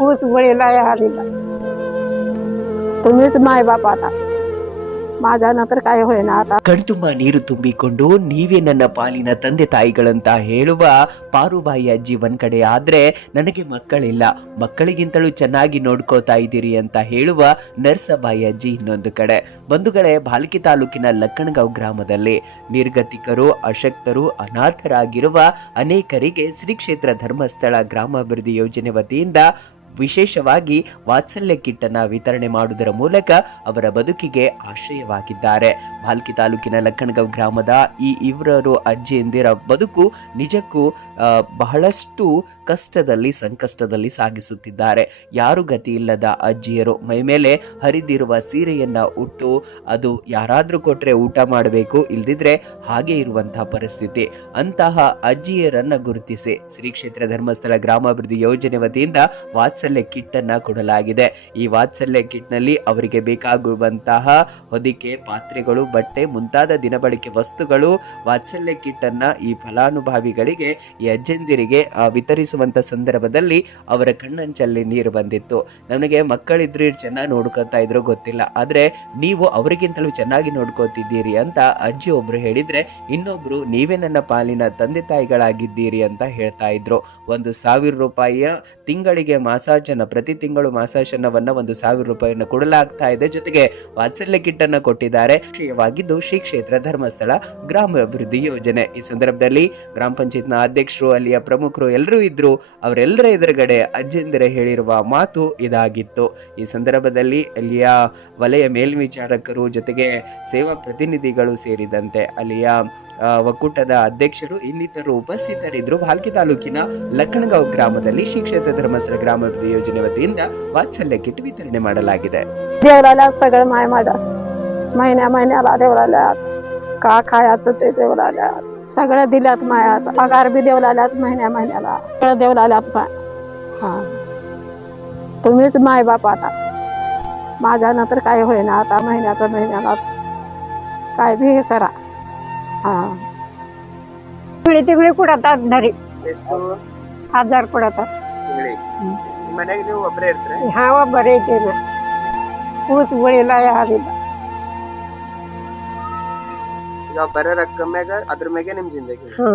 ऊस बळीला आलेला तुम्हीच माय बाप आता माझ्या नंतर काय होईना आता ಕಣ್ತುಂಬ ನೀರು ತುಂಬಿಕೊಂಡು ನೀವೇ ನನ್ನ ಪಾಲಿನ ತಂದೆ ತಾಯಿಗಳಂತ ಹೇಳುವ ಪಾರುಬಾಯಿ ಅಜ್ಜಿ ಒಂದ್ ಕಡೆ ಆದ್ರೆ ನನಗೆ ಮಕ್ಕಳಿಲ್ಲ ಮಕ್ಕಳಿಗಿಂತಲೂ ಚೆನ್ನಾಗಿ ನೋಡ್ಕೊಳ್ತಾ ಇದ್ದೀರಿ ಅಂತ ಹೇಳುವ ನರ್ಸಬಾಯಿ ಅಜ್ಜಿ ಇನ್ನೊಂದು ಕಡೆ ಬಂಧುಗಳೇ ಬಾಲ್ಕಿ ತಾಲೂಕಿನ ಲಕ್ಕಣಗಾಂವ್ ಗ್ರಾಮದಲ್ಲಿ ನಿರ್ಗತಿಕರು ಅಶಕ್ತರು ಅನಾಥರಾಗಿರುವ ಅನೇಕರಿಗೆ ಶ್ರೀ ಕ್ಷೇತ್ರ ಧರ್ಮಸ್ಥಳ ಗ್ರಾಮಾಭಿವೃದ್ಧಿ ಯೋಜನೆ ವತಿಯಿಂದ ವಿಶೇಷವಾಗಿ ವಾತ್ಸಲ್ಯ ಕಿಟ್ಟನ್ನ ವಿತರಣೆ ಮಾಡುವುದರ ಮೂಲಕ ಅವರ ಬದುಕಿಗೆ ಆಶ್ರಯವಾಗಿದ್ದಾರೆ. ಭಾಲ್ಕಿ ತಾಲೂಕಿನ ಲಕ್ಕಣಗಾವ್ ಗ್ರಾಮದ ಈ ಇವರರು ಅಜ್ಜಿಯಂದಿರ ಬದುಕು ನಿಜಕ್ಕೂ ಬಹಳಷ್ಟು ಕಷ್ಟದಲ್ಲಿ ಸಂಕಷ್ಟದಲ್ಲಿ ಸಾಗಿಸುತ್ತಿದ್ದಾರೆ. ಯಾರು ಗತಿ ಇಲ್ಲದ ಅಜ್ಜಿಯರು ಮೈಮೇಲೆ ಹರಿದಿರುವ ಸೀರೆಯನ್ನ ಉಟ್ಟು ಅದು ಯಾರಾದರೂ ಕೊಟ್ರೆ ಊಟ ಮಾಡಬೇಕು, ಇಲ್ದಿದ್ರೆ ಹಾಗೆ ಇರುವಂತಹ ಪರಿಸ್ಥಿತಿ. ಅಂತಹ ಅಜ್ಜಿಯರನ್ನ ಗುರುತಿಸಿ ಶ್ರೀ ಕ್ಷೇತ್ರ ಧರ್ಮಸ್ಥಳ ಗ್ರಾಮಾಭಿವೃದ್ಧಿ ಯೋಜನೆ ವತಿಯಿಂದ ವಾತ್ಸಲ್ಯ ಕಿಟ್ ಅನ್ನ ಕೊಡಲಾಗಿದೆ. ಈ ವಾತ್ಸಲ್ಯ ಕಿಟ್ನಲ್ಲಿ ಅವರಿಗೆ ಬೇಕಾಗುವಂತಹ ಹೊದಿಕೆ, ಪಾತ್ರೆಗಳು, ಬಟ್ಟೆ, ಮುಂತಾದ ದಿನಬಳಕೆ ವಸ್ತುಗಳು, ವಾತ್ಸಲ್ಯ ಕಿಟ್ ಅನ್ನ ಈ ಫಲಾನುಭವಿಗಳಿಗೆ, ಈ ಅಜ್ಜಂದಿರಿಗೆ ವಿತರಿಸುವಂತ ಸಂದರ್ಭದಲ್ಲಿ ಅವರ ಕಣ್ಣಂಚಲ್ಲಿ ನೀರು ಬಂದಿತ್ತು. ನನಗೆ ಮಕ್ಕಳಿದ್ರು ಚೆನ್ನಾಗಿ ನೋಡ್ಕೊತಾ ಇದ್ರು ಗೊತ್ತಿಲ್ಲ. ಆದ್ರೆ ನೀವು ಅವರಿಗಿಂತಲೂ ಚೆನ್ನಾಗಿ ನೋಡ್ಕೋತಿದ್ದೀರಿ ಅಂತ ಅಜ್ಜಿ ಒಬ್ರು ಹೇಳಿದ್ರೆ, ಇನ್ನೊಬ್ರು, ನೀವೇ ನನ್ನ ಪಾಲಿನ ತಂದೆ ತಾಯಿಗಳಾಗಿದ್ದೀರಿ ಅಂತ ಹೇಳ್ತಾ ಇದ್ರು. ಒಂದು ಸಾವಿರ ರೂಪಾಯಿಯ ತಿಂಗಳಿಗೆ ಮಾಸಾಜ್ ಅನ್ನ ಪ್ರತಿ ತಿಂಗಳು ಮಸಾಜ್ ಅನ್ನವನ್ನ ಒಂದು ಸಾವಿರ ರೂಪಾಯಿಯನ್ನು ಕೊಡಲಾಗ್ತಾ ಇದೆ. ಜೊತೆಗೆ ವಾತ್ಸಲ್ಯ ಕಿಟ್ ಅನ್ನ ಕೊಟ್ಟಿದ್ದಾರೆ. ವಿಷಯವಾಗಿದ್ದು ಶ್ರೀ ಕ್ಷೇತ್ರ ಧರ್ಮಸ್ಥಳ ಗ್ರಾಮ ಅಭಿವೃದ್ಧಿ ಯೋಜನೆ. ಈ ಸಂದರ್ಭದಲ್ಲಿ ಗ್ರಾಮ ಪಂಚಾಯತ್ನ ಅಧ್ಯಕ್ಷರು, ಅಲ್ಲಿಯ ಪ್ರಮುಖರು ಎಲ್ಲರೂ ಇದ್ರು. ಅವರೆಲ್ಲರ ಎದುರುಗಡೆ ಅಜ್ಜಂದಿರ ಹೇಳಿರುವ ಮಾತು ಇದಾಗಿತ್ತು. ಈ ಸಂದರ್ಭದಲ್ಲಿ ಅಲ್ಲಿಯ ವಲಯ ಮೇಲ್ವಿಚಾರಕರು ಜೊತೆಗೆ ಸೇವಾ ಪ್ರತಿನಿಧಿಗಳು ಸೇರಿದಂತೆ ಅಲ್ಲಿಯ ಒಕ್ಕೂಟದ ಅಧ್ಯಕ್ಷರು ಇನ್ನಿತರರು ಉಪಸ್ಥಿತರಿದ್ದರು ಭಾಲ್ಕಿ ತಾಲೂಕಿನ ಲಕ್ಕಣಗಾಂವ್ ಗ್ರಾಮದಲ್ಲಿ ಶ್ರೀ ಕ್ಷೇತ್ರ ಧರ್ಮಸ್ಥಳ ಗ್ರಾಮಾಭಿವೃದ್ಧಿ ಯೋಜನೆ ವತಿಯಿಂದ ವಾತ್ಸಲ್ಯ ಕಿಟ್ ವಿತರಣೆ ಮಾಡಲಾಗಿದೆ देवराला सगळं माय माझ्या महिन्या महिन्याला देवराला का खायचं ते देवराला सगळं दिल्यात मायात पगार बी देवलाल्यात महिन्या महिन्याला सगळं देवलाल्यात माय हा तुम्हीच माय बाप आता माझ्या नंतर काय होईना आता महिन्याचं महिन्याला काय बी हे करा ತಿಳಿ ತಿಳಿ ಕೊಡತ್ತ ನರಿ. ಎಷ್ಟು? ಹಜಾರ್ ಕೊಡತ್ತ ತಿಳಿ ಮನೆಗೆ ನೀವು ಒಬ್ಬರೇ ಇರ್ತೀರಿ? ಹಾ ಒಬ್ಬರೇ ಇದ್ದೀವಿ ಕೂಸುಗಳಿಲ್ಲ ಯಾರಿಲ್ಲ. ಈಗ ಬರೋ ರಕ್ಕ ಮ್ಯಾಗ ಅದ್ರ ಮ್ಯಾಗೆ ನಿಮ್ಮ ಜಿಂದಗಿ. ಹಾ